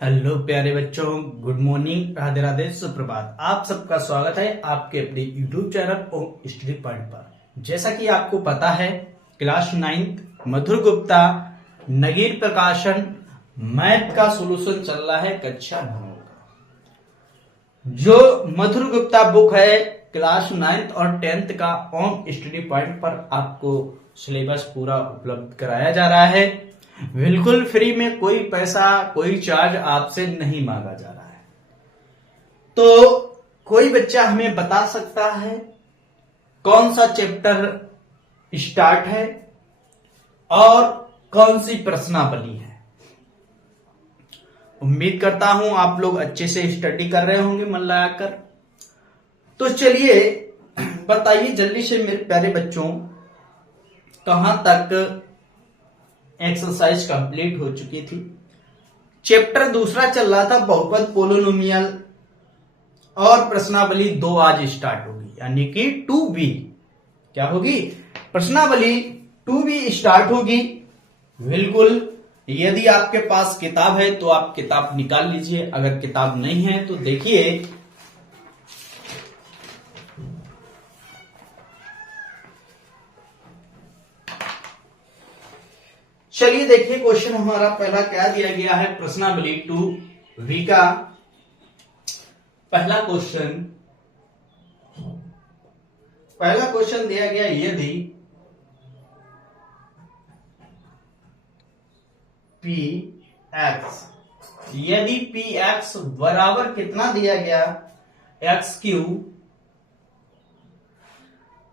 Hello प्यारे बच्चों, good morning, Radhe Radhe, सुप्रभात। आप सबका स्वागत है आपके अपने यूट्यूब चैनल और स्टडी पॉइंट पर। जैसा कि आपको पता है, क्लास 9 मधुर गुप्ता नगीर प्रकाशन मैथ का सॉल्यूशन चल रहा है कक्षा 9 का। जो मधुर गुप्ता बुक है क्लास 9 और 10th का ऑन स्टडी पॉइंट पर आपको सिलेबस पूरा उपलब्ध कराया जा रहा है। बिल्कुल फ्री में, कोई पैसा कोई चार्ज आपसे नहीं मांगा जा रहा है। तो कोई बच्चा हमें बता सकता है कौन सा चैप्टर स्टार्ट है और कौन सी प्रश्नावली है। उम्मीद करता हूं आप लोग अच्छे से स्टडी कर रहे होंगे मन लगाकर। तो चलिए बताइए जल्दी से मेरे प्यारे बच्चों, कहां तक एक्सरसाइज कंप्लीट हो चुकी थी। चैप्टर दूसरा चल रहा था बहुपद पोलिनोमियल, और प्रश्नावली 2 आज स्टार्ट होगी, यानी कि 2B क्या होगी, प्रश्नावली 2B स्टार्ट होगी। बिल्कुल, यदि आपके पास किताब है तो आप किताब निकाल लीजिए, अगर किताब नहीं है तो देखिए चलिए देखिए क्वेश्चन हमारा पहला क्या दिया गया है। प्रश्नावली 2B का पहला क्वेश्चन दिया गया, यदि px बराबर कितना दिया गया, x³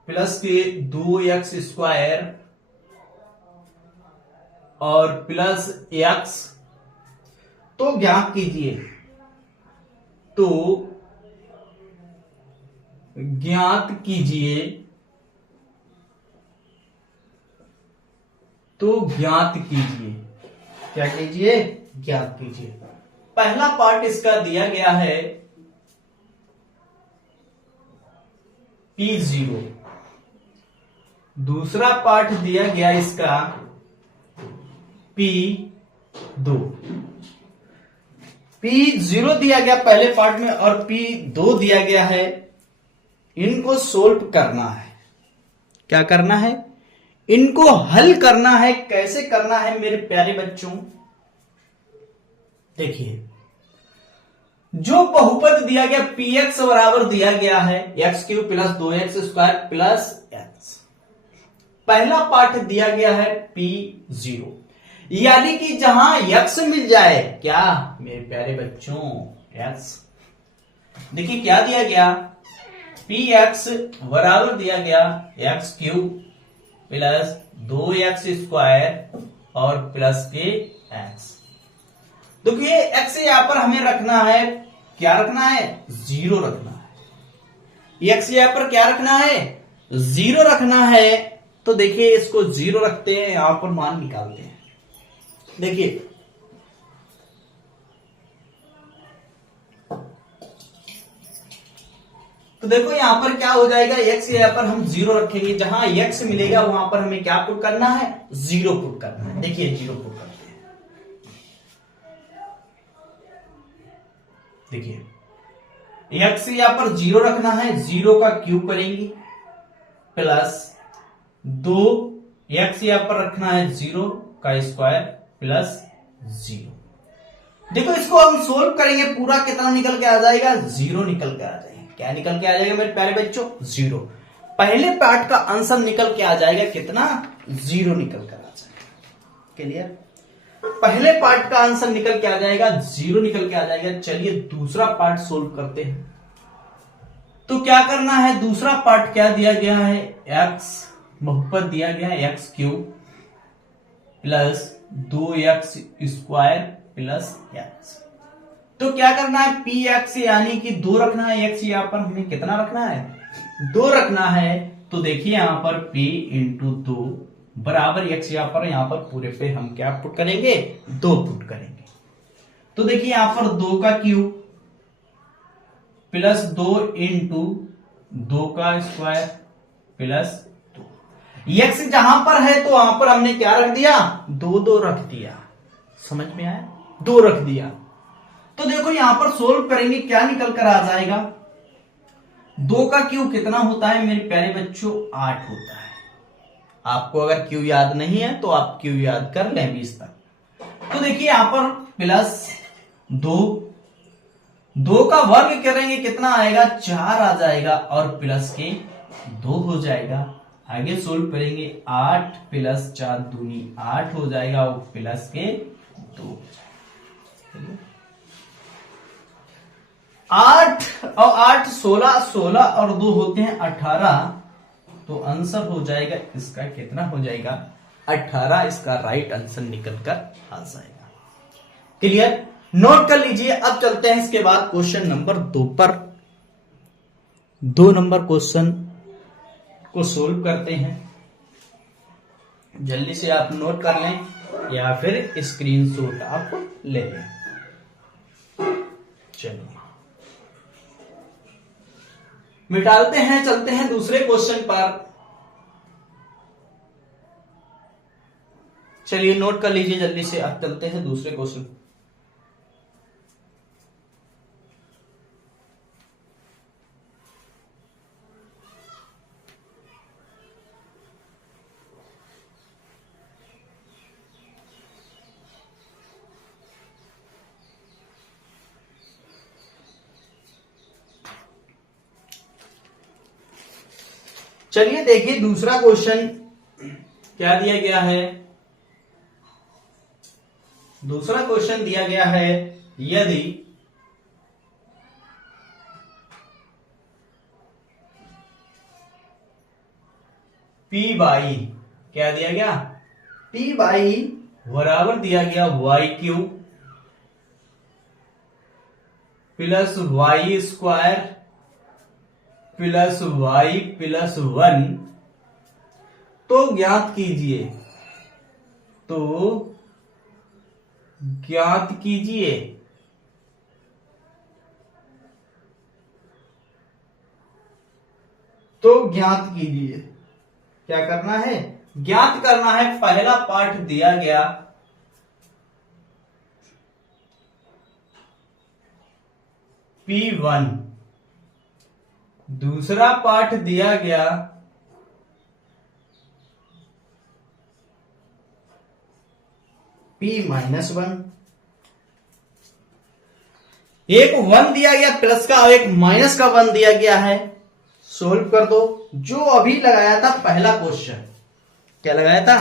प्लस के 2x² और प्लस x, तो ज्ञात कीजिए। तो ज्ञात कीजिए, क्या कीजिए, ज्ञात कीजिए। पहला पार्ट इसका दिया गया है P0, दूसरा पार्ट दिया गया इसका P2। P0 दिया गया पहले पार्ट में और P2 दिया गया है। इनको सोल्व करना है। क्या करना है, इनको हल करना है। कैसे करना है मेरे प्यारे बच्चों, देखिए जो बहुपद दिया गया px बराबर दिया गया है x³ plus 2x² plus x, पहला पार्ट दिया गया है P0, यानी कि जहां x मिल जाए, क्या मेरे प्यारे बच्चों, x। देखिए क्या दिया गया, px बराबर दिया गया x³ प्लस 2x² और प्लस के x। देखिए x यहां पर हमें रखना है, क्या रखना है, 0 रखना है। x यहां पर क्या रखना है, 0 रखना है। तो देखिए इसको 0 रखते हैं, यहां पर मान निकालते हैं। देखिए तो देखो यहां पर क्या हो जाएगा, x यहां पर हम 0 रखेंगे, जहां x मिलेगा वहां पर हमें क्या पुट करना है, 0 पुट करना है। देखिए 0 पुट करते हैं। देखिए x यहां पर 0 रखना है, 0 का क्यूब करेंगे प्लस 2x यहां पर रखना है 0 का स्क्वायर प्लस 0। देखो इसको हम सोल्व करेंगे, पूरा कितना निकल के आ जाएगा, 0 निकल के आ जाएगा। क्या निकल के आ जाएगा मेरे प्यारे बच्चों, 0। पहले पार्ट का आंसर निकल के आ जाएगा कितना, 0 निकल कर आ जाएगा। क्लियर, पहले पार्ट का आंसर निकल के आ जाएगा, 0 निकल के आ जाएगा। चलिए दूसरा पार्ट सोल्व करते हैं। तो क्या करना है, दूसरा पार्ट क्या दिया गया है, x बहुपद दिया गया है x³ plus 2x² plus x। तो क्या करना है, px यानी कि 2 रखना है, x यहां पर हमें कितना रखना है, 2 रखना है। तो देखिए यहां पर p इंटू 2 बराबर x, यहां पर पूरे पे हम क्या पुट करेंगे, 2 पुट करेंगे। तो देखिए यहां पर 2 का क्यूब प्लस 2 इंटू 2 का स्क्वायर प्लस 2। x जहां पर है तो वहां पर हमने क्या रख दिया, 2 रख दिया। समझ में आया, 2 रख दिया। तो देखो यहां पर सोल्व करेंगे, क्या निकल कर आ जाएगा, 2 का क्यू कितना होता है मेरे प्यारे बच्चों, 8 होता है। आपको अगर क्यू याद नहीं है तो आप क्यू याद कर लें 20 तक। तो देखिए यहां पर प्लस 2 का वर्ग करेंगे कितना आएगा, 4 आ जाएगा और प्लस के 2 हो जाएगा। आगे सोल्व करेंगे, 8 प्लस 4 दूनी 8 हो जाएगा और प्लस के 2। 8 और 8 16, 16 और 2 होते हैं 18। तो आंसर हो जाएगा इसका कितना हो जाएगा, 18 इसका राइट आंसर निकल कर आ जाएगा। क्लियर, नोट कर लीजिए। अब चलते हैं इसके बाद क्वेश्चन नंबर 2 पर। 2 नंबर क्वेश्चन को सोल्व करते हैं। जल्दी से आप नोट कर लें या फिर स्क्रीनशॉट आप ले लें। चलिए मिटाते हैं, चलते हैं दूसरे क्वेश्चन पर। चलिए नोट कर लीजिए जल्दी से, अब चलते हैं दूसरे क्वेश्चन। चलिए देखिए दूसरा क्वेश्चन क्या दिया गया है। दूसरा क्वेश्चन दिया गया है, यदि पी बाई, क्या दिया गया, पी बाई बराबर दिया गया y cube plus y square plus y plus 1, तो ज्ञात कीजिए, तो ज्ञात कीजिए तो ज्ञात कीजिए, क्या करना है, ज्ञात करना है। पहला पार्ट दिया गया P1, दूसरा पार्ट दिया गया P-1, एक 1 दिया गया प्लस का और एक माइनस का 1 दिया गया है। सोल्व कर दो। जो अभी लगाया था पहला क्वेश्चन, क्या लगाया था,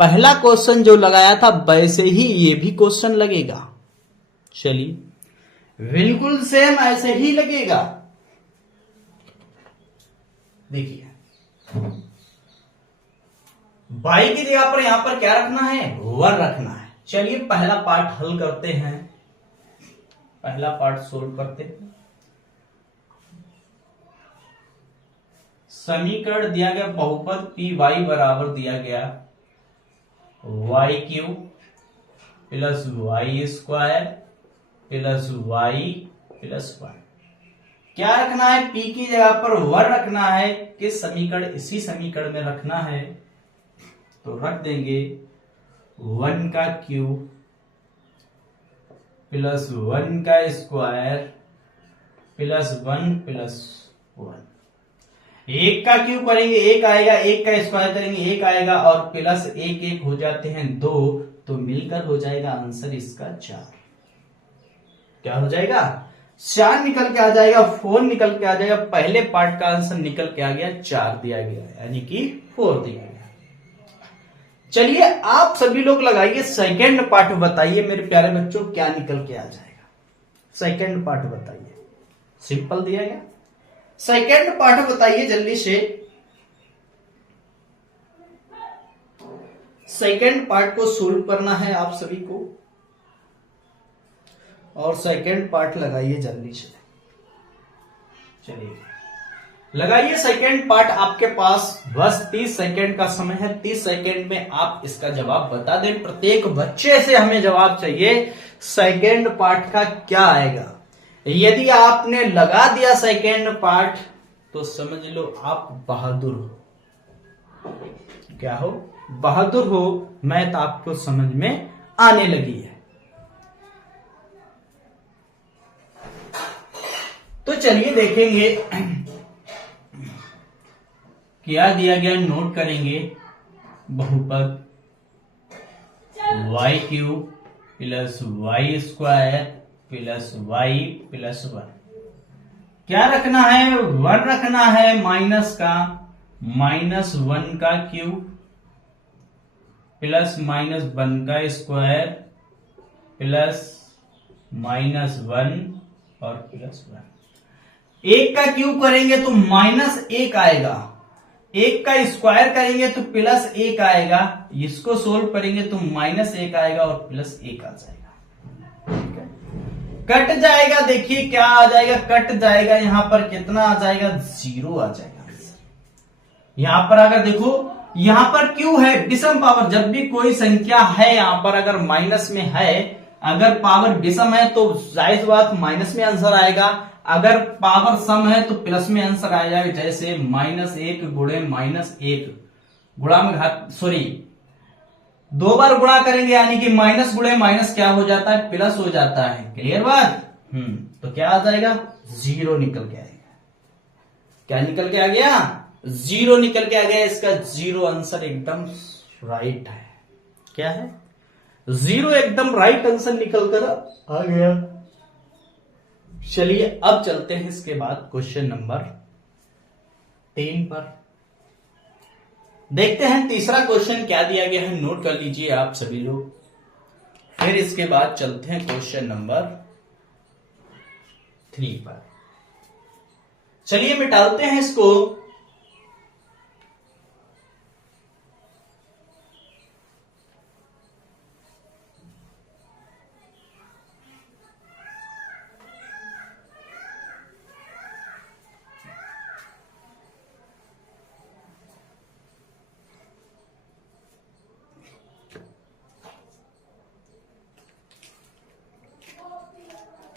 पहला क्वेश्चन जो लगाया था वैसे ही ये भी क्वेश्चन लगेगा। चलिए बिल्कुल सेम ऐसे ही लगेगा। देखिए बाई की जगह पर यहां पर क्या रखना है, 1 रखना है। चलिए पहला पार्ट हल करते हैं, पहला पार्ट सोल्व करते हैं। समीकरण दिया गया बहुपद पी वाई बराबर दिया गया y cube plus y square plus y plus 1। क्या रखना है, पी की जगह पर 1 रखना है। किस समीकरण, इसी समीकरण में रखना है, तो रख देंगे 1 का क्यूब प्लस 1 का स्क्वायर प्लस 1 प्लस 1। 1 का क्यूब करेंगे 1 आएगा, 1 का स्क्वायर करेंगे 1 आएगा और प्लस 1 1 हो जाते हैं 2, तो मिलकर हो जाएगा आंसर इसका 4। क्या हो जाएगा, 4 निकल के आ जाएगा, 4 निकल के आ जाएगा। पहले पार्ट का आंसर निकल के आ गया 4 दिया गया, यानी कि 4 दिया गया। चलिए आप सभी लोग लगाइए सेकंड पार्ट, बताइए मेरे प्यारे बच्चों क्या निकल के आ जाएगा। सेकंड पार्ट बताइए, सिंपल दिया गया। सेकंड पार्ट बताइए जल्दी से। सेकंड पार्ट को सोल्व करना है आप सभी को, और सेकंड पार्ट लगाइए जल्दी से। चलिए लगाइए सेकंड पार्ट। आपके पास बस 30 सेकंड का समय है। 30 सेकंड में आप इसका जवाब बता दें। प्रत्येक बच्चे से हमें जवाब चाहिए सेकंड पार्ट का क्या आएगा। यदि आपने लगा दिया सेकंड पार्ट तो समझ लो आप बहादुर हो। क्या हो, बहादुर हो। मैथ आपको समझ में आने लगी है। चलिए देखेंगे क्या दिया गया, नोट करेंगे। बहुपद y cube plus y square plus y plus 1, क्या रखना है, 1 रखना है, माइनस का -1 का क्यूब प्लस -1 का स्क्वायर प्लस -1 और प्लस 1। 1 का क्यूब करेंगे तो -1 आएगा, 1 का स्क्वायर करेंगे तो +1 आएगा, इसको सोल्व करेंगे तो -1 आएगा और +1 आ जाएगा। ठीक है, कट जाएगा, देखिए क्या आ जाएगा, कट जाएगा, यहां पर कितना आ जाएगा, 0 आ जाएगा। यहां पर अगर देखो, यहां पर क्यों है विषम पावर, जब भी कोई संख्या है यहां पर अगर माइनस में है, अगर पावर विषम है तो जायज बात माइनस में आंसर आएगा, अगर पावर सम है तो प्लस में आंसर आ जाएगा। जैसे -1 गुणे -1 गुणा में घात, सॉरी 2 बार गुणा करेंगे यानी कि माइनस गुणे माइनस क्या हो जाता है, प्लस हो जाता है। क्लियर बात? तो क्या आ जाएगा, 0 निकल के आएगा। क्या निकल के आ गया, 0 निकल के आ गया। इसका 0 आंसर एकदम राइट है। क्या है, 0 एकदम राइट आंसर निकल कर आ गया। चलिए अब चलते हैं इसके बाद क्वेश्चन नंबर 3 पर। देखते हैं तीसरा क्वेश्चन क्या दिया गया है, नोट कर लीजिए आप सभी लोग। फिर इसके बाद चलते हैं क्वेश्चन नंबर 3 पर। चलिए मिटाते हैं इसको।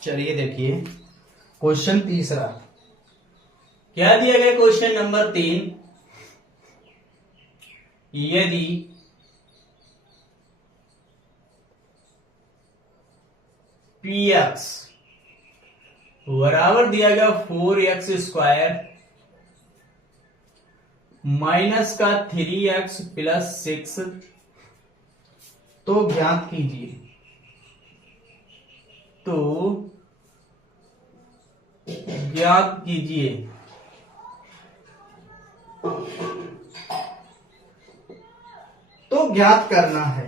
चलिए देखिए क्वेश्चन तीसरा क्या दिया गया, क्वेश्चन नंबर 3, यदि px बराबर दिया गया 4x स्क्वायर माइनस का 3x प्लस 6, तो ज्ञात कीजिए। तो ज्ञात कीजिए तो ज्ञात करना है।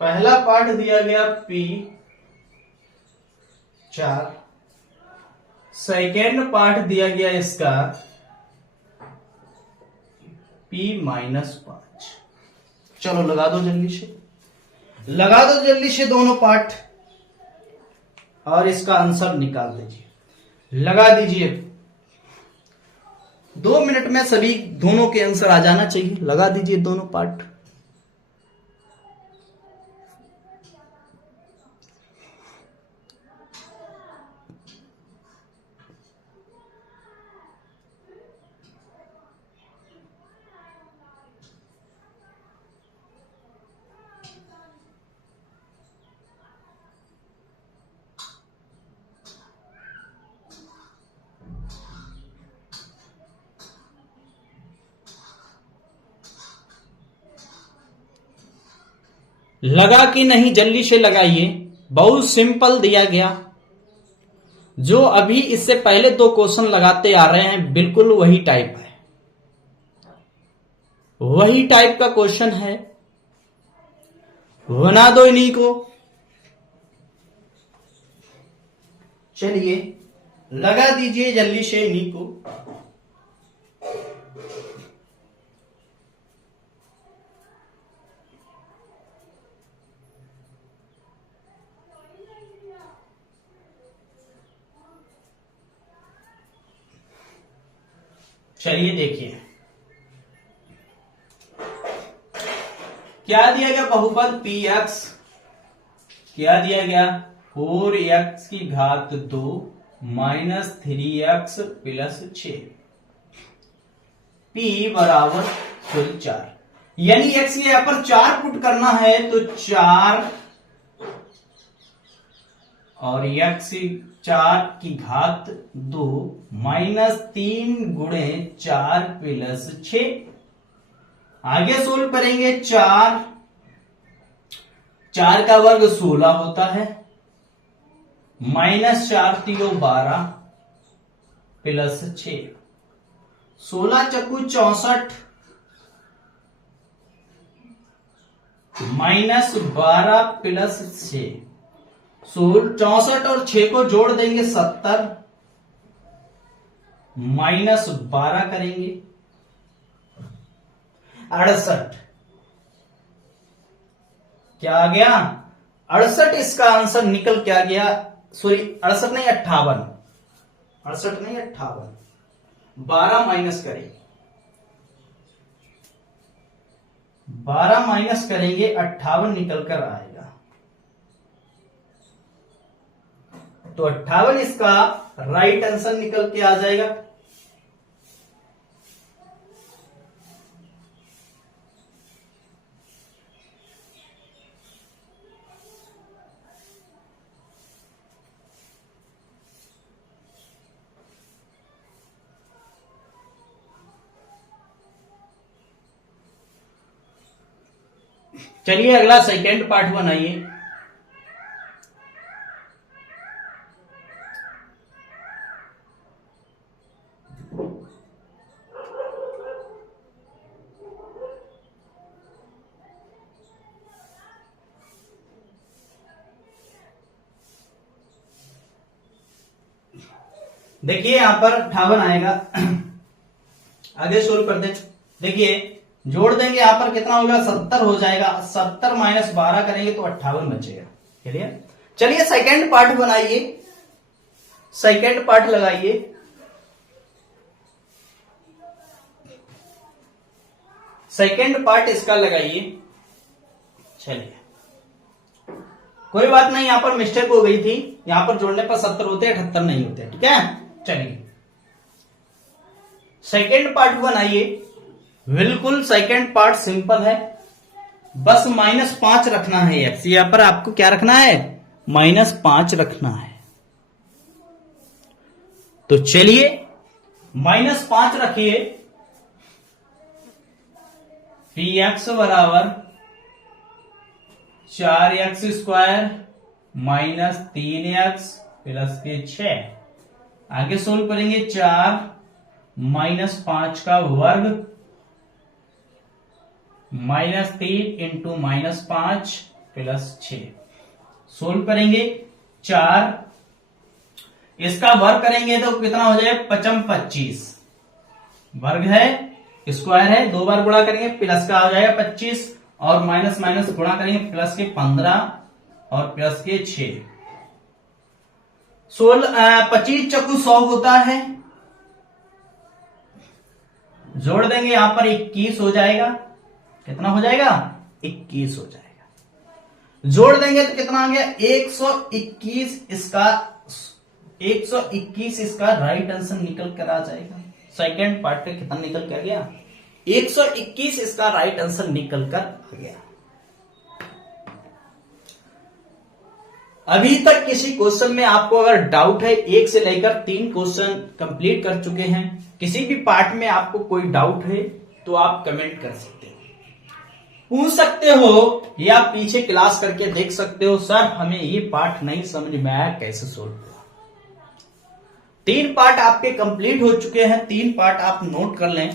पहला पार्ट दिया गया P4, सेकेंड पार्ट दिया गया इसका P-5। चलो लगा दो जल्दी से, लगा दो जल्दी से दोनों पार्ट और इसका आंसर निकाल दीजिए। लगा दीजिए, 2 मिनट में सभी दोनों के आंसर आ जाना चाहिए। लगा दीजिए दोनों पार्ट। लगा कि नहीं, जल्दी से लगाइए। बहुत सिंपल दिया गया, जो अभी इससे पहले 2 क्वेश्चन लगाते आ रहे हैं बिल्कुल वही टाइप है, वही टाइप का क्वेश्चन है। बना दो इन्हीं को। चलिए लगा दीजिए जल्दी से इन्हीं को। चलिए देखिए क्या दिया गया, बहुपद px क्या दिया गया, 4x की घात 2 माइनस 3x प्लस 6, p बराबर 4, यानी x के यहां पर 4 पुट करना है तो 4 और x 4 की घात 2 माइनस 3 गुणे 4 प्लस 6। आगे सोल्व करेंगे। 4 का वर्ग 16 होता है, माइनस 4 3 12 प्लस 6, 16 चक्कू 64 माइनस 12 प्लस 6, 64 और 6 को जोड़ देंगे 70 माइनस 12 करेंगे 68। क्या आ गया? 68 इसका आंसर निकल क्या गया? सॉरी 68 नहीं 58, 68 नहीं 58, 12 माइनस करेंगे, 12 माइनस करेंगे 58 निकल कर आएगा। तो 58 इसका राइट आंसर निकल के आ जाएगा। चलिए अगला सेकेंड पार्ट बनाइए। देखिए यहां पर 58 आएगा। आगे सोल्व करते। देखिए जोड़ देंगे यहां पर कितना होगा? 70 हो जाएगा। 70 माइनस 12 करेंगे तो 58 बचेगा। क्लियर? चलिए सेकेंड पार्ट बनाइए, सेकेंड पार्ट लगाइए। सेकेंड पार्ट इसका लगाइए। चलिए कोई बात नहीं, यहां पर मिस्टेक हो गई थी, यहां पर जोड़ने पर 70 होते, 78 नहीं होते। ठीक है, चलिए सेकेंड पार्ट बनाइए। बिल्कुल सेकेंड पार्ट सिंपल है, बस -5 रखना है। एक्स यहां पर आपको क्या रखना है? -5 रखना है। तो चलिए -5 रखिए। px बराबर 4x² माइनस 3x प्लस के 6। आगे सोल्व करेंगे। 4 माइनस 5 का वर्ग माइनस 3 इंटू -5 प्लस 6। सोल्व करेंगे। 4 इसका वर्ग करेंगे तो कितना हो जाएगा? 5 25, वर्ग है स्क्वायर है, 2 बार गुणा करेंगे प्लस का हो जाएगा 25 और माइनस माइनस गुणा करेंगे प्लस के 15 और प्लस के 6। 25 चक्कू 100 होता है। जोड़ देंगे यहां पर 21 हो जाएगा। कितना हो जाएगा? 21 हो जाएगा। जोड़ देंगे तो कितना आ गया? 121 इसका 121 इसका राइट आंसर निकल कर आ जाएगा। सेकेंड पार्ट पे कितना निकल कर गया? 121 इसका राइट आंसर निकल कर आ गया। अभी तक किसी क्वेश्चन में आपको अगर डाउट है, 1 से लेकर 3 क्वेश्चन कंप्लीट कर चुके हैं, किसी भी पार्ट में आपको कोई डाउट है तो आप कमेंट कर सकते हो, पूछ सकते हो, या पीछे क्लास करके देख सकते हो। सर हमें ये पार्ट नहीं समझ में आया, कैसे सोल्व हुआ। 3 पार्ट आपके कंप्लीट हो चुके हैं, 3 पार्ट आप नोट कर लें।